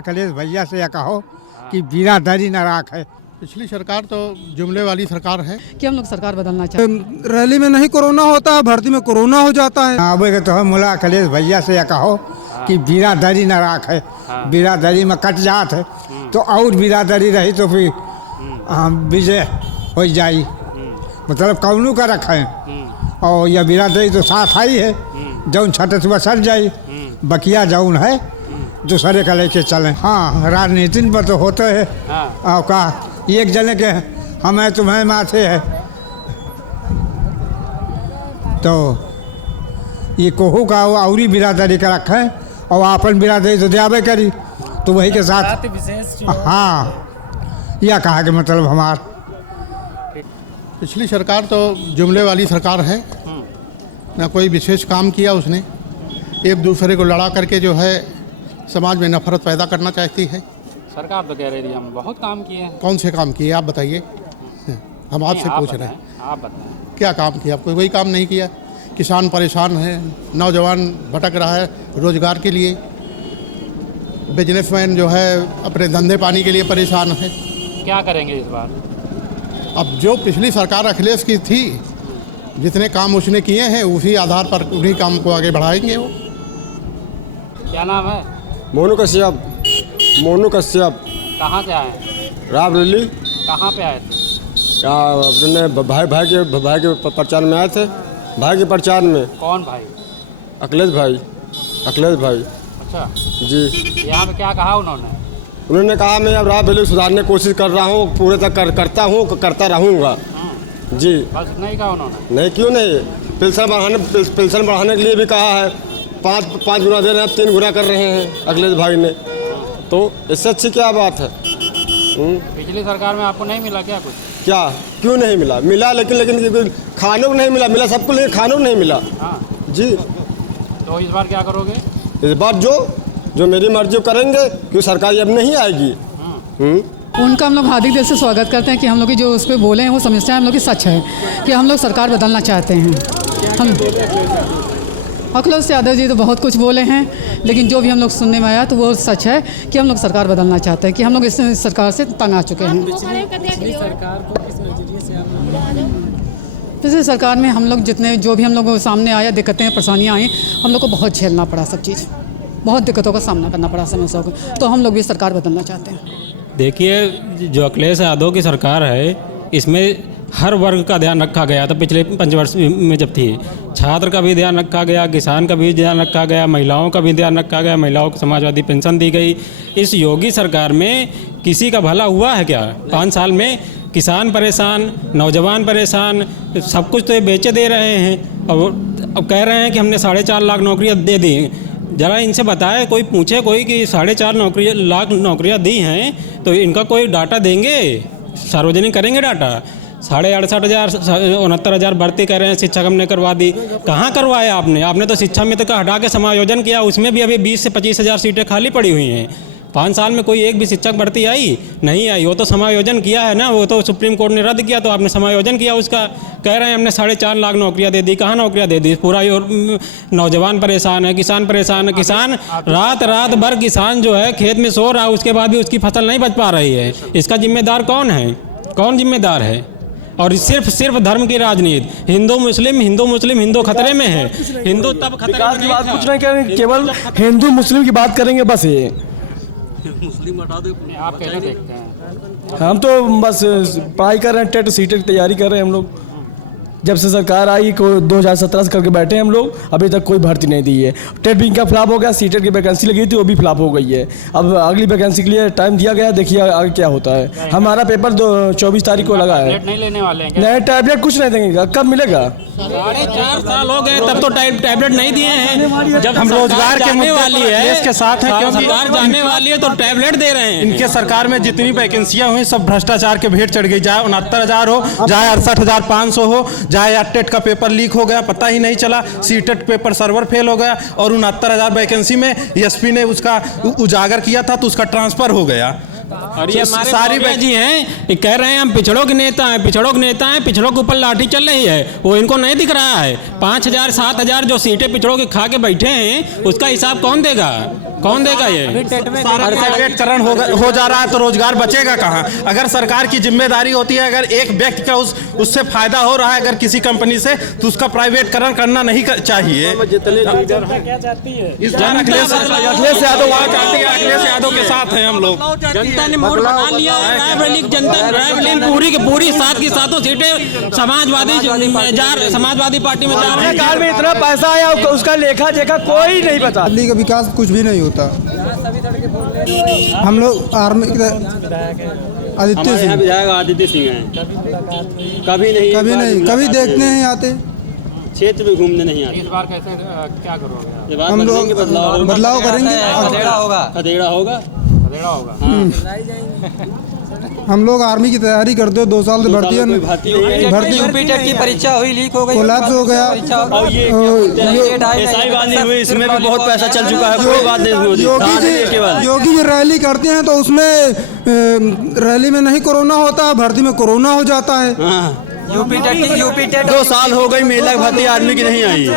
अखिलेश भैया से यह कहो कि बिरादरी न राखे। पिछली सरकार तो जुमले वाली सरकार है कि हम लोग सरकार बदलना चाहते हैं। रैली में नहीं कोरोना होता है, भर्ती में कोरोना हो जाता है। आवे तो हम मुला अखिलेश भैया से यह कहो कि बिरादरी न राखे। बिरादरी में कट जात है तो और बिरादरी रही तो फिर विजय हो जाई। मतलब कौनू का रखें और यह बिरादरी तो साथ आई है, जौन छठ बसर जाई, बकिया जौन है दूसरे का लेके चलें। हाँ, राजनीति पर तो होते है। और का एक जने के हमें तुम्हें माथे है तो ये कोहू का औरी बिरादरी का रखें और अपन बिरादरी तो जाबे करी तो वही के साथ। हाँ, यह कहा कि मतलब हमार पिछली सरकार तो जुमले वाली सरकार है, ना कोई विशेष काम किया उसने। एक दूसरे को लड़ा करके जो है समाज में नफरत पैदा करना चाहती है। सरकार तो कह रही थी हम बहुत काम किए हैं। कौन से काम किए आप बताइए, हम आपसे पूछ रहे हैं। आप बताएं क्या काम किया? कोई वही काम नहीं किया। किसान परेशान है, नौजवान भटक रहा है रोजगार के लिए, बिजनेसमैन जो है अपने धंधे पानी के लिए परेशान है। क्या करेंगे इस बार? अब जो पिछली सरकार अखिलेश की थी, जितने काम उसने किए हैं उसी आधार पर उन्हीं काम को आगे बढ़ाएंगे वो। क्या नाम है? मोनू कश्यप। मोनू कश्यप। कहाँ से आए? रायबरेली। कहाँ पे आए थे? क्या अपने भाई के प्रचार में आए थे। भाई के प्रचार में। कौन भाई? अखिलेश भाई। अखिलेश भाई। अच्छा जी। यहाँ पे क्या कहा उन्होंने? उन्होंने कहा मैं अब रायबरेली सुधारने की कोशिश कर रहा हूँ, पूरे तक करता रहूँगा। जी। बस इतना ही कहा उन्होंने? नहीं, क्यों नहीं, पेंशन बढ़ाने के लिए भी कहा है। 5 गुना दे रहे हैं, 3 गुना कर रहे हैं अखिलेश भाई ने, तो इससे अच्छी क्या बात है। पिछली सरकार में आपको नहीं मिला क्या कुछ? क्या क्यों नहीं मिला? मिला, लेकिन खाने को नहीं मिला सबको, लेकिन खाने को नहीं मिला। हाँ जी। तो इस बार क्या करोगे? इस बार जो मेरी मर्जी करेंगे, क्योंकि सरकार अब नहीं आएगी। उनका हम लोग हार्दिक दिल से स्वागत करते हैं कि हम लोग की जो उस पर बोले हैं वो समस्या हम लोग की सच है कि हम लोग सरकार बदलना चाहते हैं। हम अखिलेश यादव जी तो बहुत कुछ बोले हैं, लेकिन जो भी हम लोग सुनने में आया तो वो सच है कि हम लोग सरकार बदलना चाहते हैं, कि हम लोग इस सरकार से तंग आ चुके हैं। पिछली सरकार में हम लोग जो भी हम लोग सामने आया, दिक्कतें परेशानियाँ आई, हम लोग को बहुत झेलना पड़ा, सब चीज़ बहुत दिक्कतों का सामना करना पड़ा समस्याओं को, तो हम लोग भी सरकार बदलना चाहते हैं। देखिए, जो अखिलेश यादव की सरकार है इसमें हर वर्ग का ध्यान रखा गया था। पिछले 5 वर्ष में जब थी, छात्र का भी ध्यान रखा गया, किसान का भी ध्यान रखा गया, महिलाओं का भी ध्यान रखा गया, महिलाओं को समाजवादी पेंशन दी गई। इस योगी सरकार में किसी का भला हुआ है क्या? 5 साल में किसान परेशान, नौजवान परेशान, सब कुछ तो ये बेचे दे रहे हैं और अब कह रहे हैं कि हमने 4.5 लाख नौकरियाँ दे दी। ज़रा इनसे बताए, कोई पूछे कोई कि 4.5 लाख नौकरियाँ दी हैं तो इनका कोई डाटा देंगे, सार्वजनिक करेंगे डाटा। 68,000 69,000 भर्ती कर रहे हैं, शिक्षक हमने करवा दी। कहाँ करवाया आपने? आपने तो शिक्षा मित्र का हटा के समायोजन किया, उसमें भी अभी 20 से 25,000 सीटें खाली पड़ी हुई हैं। 5 साल में कोई एक भी शिक्षक भर्ती आई नहीं आई? वो तो समायोजन किया है ना, वो तो सुप्रीम कोर्ट ने रद्द किया, तो आपने समायोजन किया उसका। कह रहे हैं हमने 4.5 लाख नौकरियां दे दी। कहाँ नौकरियां दे दी? पूरा नौजवान परेशान है, किसान परेशान है। किसान रात भर किसान जो है खेत में सो रहा है, उसके बाद भी उसकी फसल नहीं बच पा रही है। इसका जिम्मेदार कौन है? कौन जिम्मेदार है? और सिर्फ धर्म की राजनीति, हिंदू मुस्लिम खतरे में है। हिंदू तब खतरे में बात कुछ नहीं करेंगे, केवल हिंदू मुस्लिम की बात करेंगे बस। ये मुस्लिम हटा दो। आप कैसे देखते हैं? हम तो बस पढ़ाई कर रहे हैं, टेट सीटेट की तैयारी कर रहे हैं हम लोग। जब से सरकार आई को 2017 से करके बैठे हैं हम लोग, अभी तक कोई भर्ती नहीं दी है। टेट भी इनका फ्लॉप हो गया, सीटेट की वैकेंसी लगी थी वो भी फ्लॉप हो गई है। अब अगली वैकेंसी के लिए टाइम दिया गया है, देखिए आगे क्या होता है। हमारा पेपर 24 तारीख को लगा है। नहीं लेने वाले हैं? नहीं, टैबलेट कुछ नहीं देंगे। कब मिलेगा? 4.5 साल हो गए तब तो टैबलेट नहीं दिए हैं। जब हम रोजगार के मुद्दे वाली है, देश के साथ है, क्योंकि सरकार जाने वाली है तो टैबलेट दे रहे हैं। इनके सरकार में जितनी वैकेंसियां हुई सब भ्रष्टाचार के भेंट चढ़ गई। चाहे 69,000 हो, चाहे 68,500 हो, चाहे टेट का पेपर लीक हो गया, पता ही नहीं चला। सीटेट पेपर सर्वर फेल हो गया और 69,000 वैकेंसी में एसपी ने उसका उजागर किया था तो उसका ट्रांसफर हो गया। और ये सारी जी हैं, ये कह रहे हैं हम पिछड़ों के नेता हैं, पिछड़ों के ऊपर लाठी चल रही है, वो इनको नहीं दिख रहा है। 5,000 7,000 जो सीटें पिछड़ों के खा के बैठे हैं, उसका हिसाब कौन देगा? कौन देगा ये? सारा प्राइवेटकरण हो जा रहा है तो रोजगार बचेगा कहाँ? अगर सरकार की जिम्मेदारी होती है, अगर एक व्यक्ति का उससे फायदा हो रहा है अगर किसी कंपनी से, तो उसका प्राइवेटकरण करना नहीं चाहिए। इस बार अखिलेश यादव वहाँ चाहती है, अखिलेश यादव के साथ हैं हम लोग। जनता ने मोड़ बना लिया है। रायबरेली जनता, रायबरेली पूरी की पूरी 7 की 7 सीटें समाजवादी पार्टी में जा रही है। काल में इतना पैसा आया उसका लेखा जोखा कोई नहीं पता। दिल्ली का विकास कुछ भी नहीं होता। हम लोग आर्मी आदित्य सिंह, विधायक आदित्य सिंह हैं, कभी नहीं कभी देखने नहीं आते। क्षेत्र में घूमने नहीं आते। इस बार कैसे क्या करोगे? हम लोग बदलाव करेंगे। खदेड़ा होगा। हम लोग आर्मी की तैयारी करते हो, 2 साल से भर्ती यूपी टेट की परीक्षा हुई, लीक हो गई, कोलैप्स हो गया। इसमें भी बहुत पैसा चल चुका है। कोई बात नहीं, योगी जी रैली करते हैं तो उसमें रैली में नहीं कोरोना होता, भर्ती में कोरोना हो जाता है। यूपी टेट 2 साल हो गई, मेला भर्ती आदमी की नहीं आई।